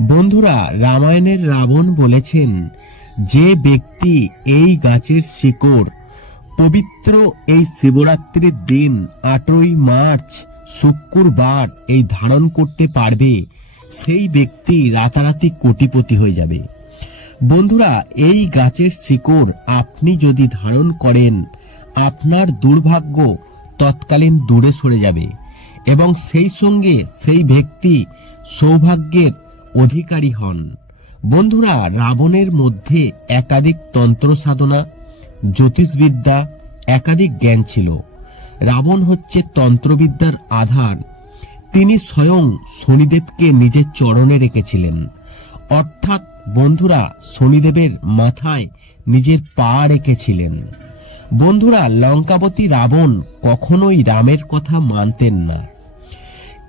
বন্ধুরা, রামায়ণের রাবণ বলেছেন, যে ব্যক্তি এই গাছের শিকড়, পবিত্র এই শিবরাত্রির দিন আটই মার্চ, শুক্রবার এই ধারণ করতে পারবে, সেই ব্যক্তি রাতারাতি কোটিপতি হয়ে যাবে। বন্ধুরা, এই গাছের শিকড় আপনি যদি ধারণ করেন, আপনার দুর্ভাগ্য তৎকালীন দূরে সরে যাবে এবং সেই সঙ্গে সেই ব্যক্তি সৌভাগ্যের অধিকারী হন। বন্ধুরা, রাবণের মধ্যে একাধিক তন্ত্র সাধনা, জ্যোতিষবিদ্যা, একাধিক জ্ঞান ছিল। রাবণ হচ্ছে তন্ত্রবিদ্যার আধার। তিনি স্বয়ং শনিদেবকে নিজের চরণে রেখেছিলেন। অর্থাৎ, বন্ধুরা, শনিদেবের মাথায় নিজের পা রেখেছিলেন। বন্ধুরা, লঙ্কাবতী রাবণ কখনোই রামের কথা মানতেন না।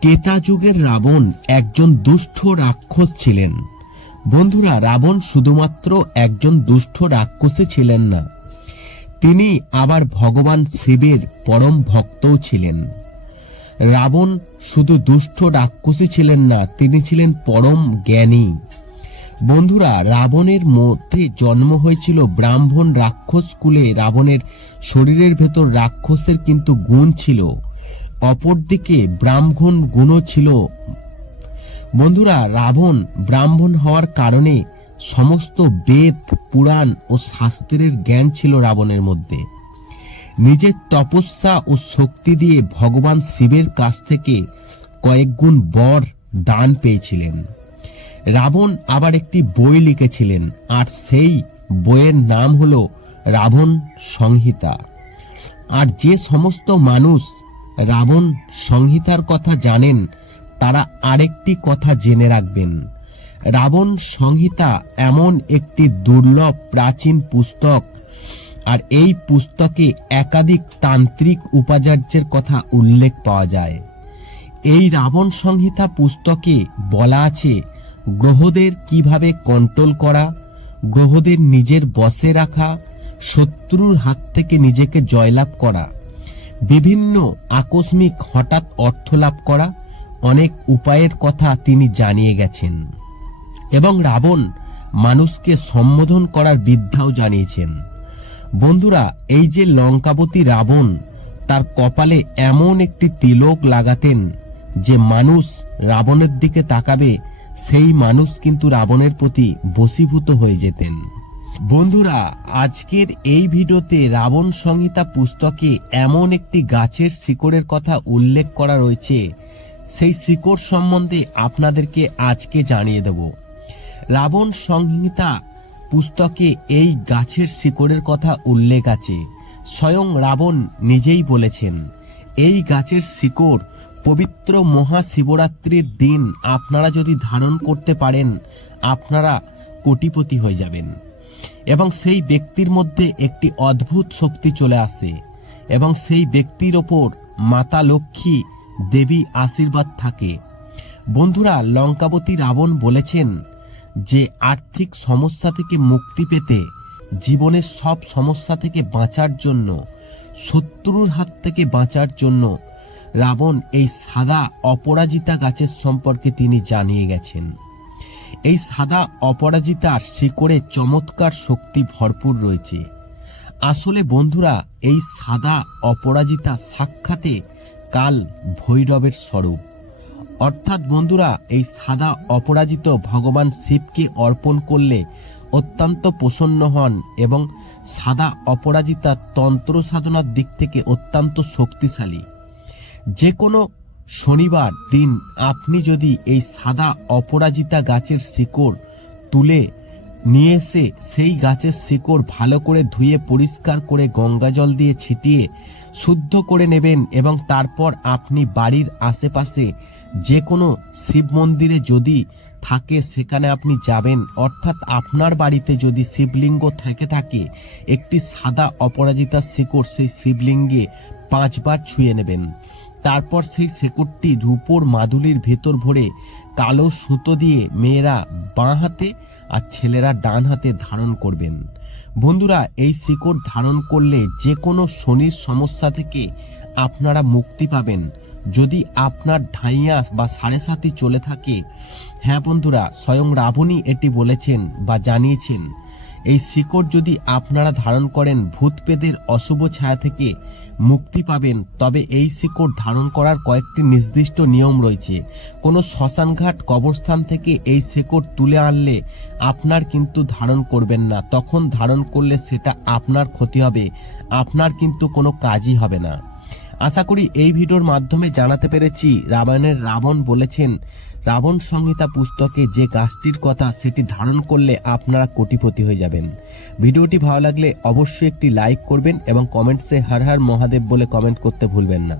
কেতা যুগের রাবণ একজন দুষ্ট রাক্ষস ছিলেন। বন্ধুরা, রাবণ শুধুমাত্র একজন দুষ্ট রাক্ষসে ছিলেন না, তিনি আবার ভগবান শিবের পরম ভক্তও ছিলেন। রাবণ শুধু দুষ্ট রাক্ষসী ছিলেন না, তিনি ছিলেন পরম জ্ঞানী। বন্ধুরা, রাবণের মধ্যে জন্ম হয়েছিল ব্রাহ্মণ রাক্ষস কুলে। রাবণের শরীরের ভেতর রাক্ষসের কিন্তু গুণ ছিল। অপরদিকে ব্রাহ্মণ গুণও ছিল। বন্ধুরা, রাবণ ব্রাহ্মণ হওয়ার কারণে সমস্ত বেদ, পুরাণ ও শাস্ত্রের জ্ঞান ছিল রাবণের মধ্যে। নিজের তপস্যা ও শক্তি দিয়ে ভগবান শিবের কাছ থেকে কয়েক গুণ বর দান পেয়েছিলেন। রাবণ আবার একটি বই লিখেছিলেন, আর সেই বইয়ের নাম হলো রাবণ সংহিতা। আর যে সমস্ত মানুষ রাবণ সংহিতার কথা জানেন, তারা আরেকটি কথা জেনে রাখবেন। রাবণ সংহিতা এমন একটি দুর্লভ প্রাচীন পুস্তক, আর এই পুস্তকে একাধিক তান্ত্রিক উপাচার্যের কথা উল্লেখ পাওয়া যায়। এই রাবণ সংহিতা পুস্তকে বলা আছে, গ্রহদের কীভাবে কন্ট্রোল করা, গ্রহদের নিজের বসে রাখা, শত্রুর হাত থেকে নিজেকে জয়লাভ করা। বিভিন্ন আকস্মিক হঠাৎ অর্থ লাভ করা অনেক উপায়ের কথা তিনি জানিয়ে গেছেন এবং রাবণ মানুষকে সম্বোধন করার বিদ্যাও জানিয়েছেন। বন্ধুরা, এই যে লঙ্কাবতী রাবণ, তার কপালে এমন একটি তিলক লাগাতেন যে মানুষ রাবণের দিকে তাকাবে, সেই মানুষ কিন্তু রাবণের প্রতি বশীভূত হয়ে যেতেন। বন্ধুরা, আজকের এই ভিডিওতে রাবণ সংহিতা পুস্তকে এমন একটি গাছের শিকড়ের কথা উল্লেখ করা রয়েছে। সেই শিকড় সম্বন্ধে আপনাদেরকে আজকে জানিয়ে দেব। রাবণ সংহিতা পুস্তকে এই গাছের শিকড়ের কথা উল্লেখ আছে। স্বয়ং রাবণ নিজেই বলেছেন, এই গাছের শিকড় পবিত্র মহাশিবরাত্রির দিন আপনারা যদি ধারণ করতে পারেন, আপনারা কোটিপতি হয়ে যাবেন। এবং সেই ব্যক্তির মধ্যে একটি অদ্ভুত শক্তি চলে আসে, এবং সেই ব্যক্তির ওপর মাতা লক্ষ্মী দেবী আশীর্বাদ থাকে। বন্ধুরা, লঙ্কাবতী রাবণ বলেছেন যে, আর্থিক সমস্যা থেকে মুক্তি পেতে জীবনের সব সমস্যা থেকে বাঁচার জন্য, শত্রুর হাত থেকে বাঁচার জন্য রাবণ এই সাদা অপরাজিতা গাছের সম্পর্কে তিনি জানিয়ে গেছেন। এই সাদা অপরাজিতার শিকড়ে চমৎকার শক্তি ভরপুর রয়েছে। আসলে বন্ধুরা, এই সাদা অপরাজিতা সাক্ষাতে কাল ভৈরবের স্বরূপ। অর্থাৎ বন্ধুরা, এই সাদা অপরাজিত ভগবান শিবকে অর্পণ করলে অত্যন্ত প্রসন্ন হন এবং সাদা অপরাজিতা তন্ত্র সাধনার দিক থেকে অত্যন্ত শক্তিশালী। যে কোনো শনিবার দিন আপনি যদি এই সাদা অপরাজিতা গাছের শিকড় তুলে নিয়ে এসে সেই গাছের শিকড় ভালো করে ধুয়ে পরিষ্কার করে গঙ্গা জল দিয়ে ছিটিয়ে শুদ্ধ করে নেবেন এবং তারপর আপনি বাড়ির আশেপাশে যে কোনো শিব মন্দিরে যদি থাকে সেখানে আপনি যাবেন। অর্থাৎ আপনার বাড়িতে যদি শিবলিঙ্গ থেকে থাকে, একটি সাদা অপরাজিতা শিকড় সেই শিবলিঙ্গে পাঁচবার ছুঁয়ে নেবেন। তারপর সেই শেকড়টি রূপোর মাদুলির ভেতর ভরে কালো সুতো দিয়ে মেয়েরা বাঁ হাতে আর ছেলেরা ডান হাতে ধারণ করবেন। বন্ধুরা, এই শিকড় ধারণ করলে যে কোনো শনির সমস্যা থেকে আপনারা মুক্তি পাবেন। যদি আপনার ঢাইয়া বা সাড়ে সাতি চলে থাকে হ্যাঁ বন্ধুরা, স্বয়ং রাবণই এটি বলেছেন বা জানিয়েছেন। এই শিকড় যদি আপনারা ধারণ করেন, ভূতপেদের অশুভ ছায়া থেকে মুক্তি পাবেন। তবে এই শিকড় ধারণ করার কয়েকটি নির্দিষ্ট নিয়ম রয়েছে। কোনো শ্মশানঘাট কবরস্থান থেকে এই শিকড় তুলে আনলে আপনার কিন্তু ধারণ করবেন না। তখন ধারণ করলে সেটা আপনার ক্ষতি হবে। আপনার কিন্তু কোনো কাজই হবে না। আশা করি এই ভিডিওর মাধ্যমে জানাতে পেরেছি, রামায়ণের রাবণ বলেছেন, রাবণ সংহিতা পুস্তকে যে গাছটির কথা সেটি ধারণ করলে আপনারা কোটিপতি হয়ে যাবেন। ভিডিওটি ভালো লাগলে অবশ্যই একটি লাইক করবেন এবং কমেন্টসে হর হর মহাদেব বলে কমেন্ট করতে ভুলবেন না।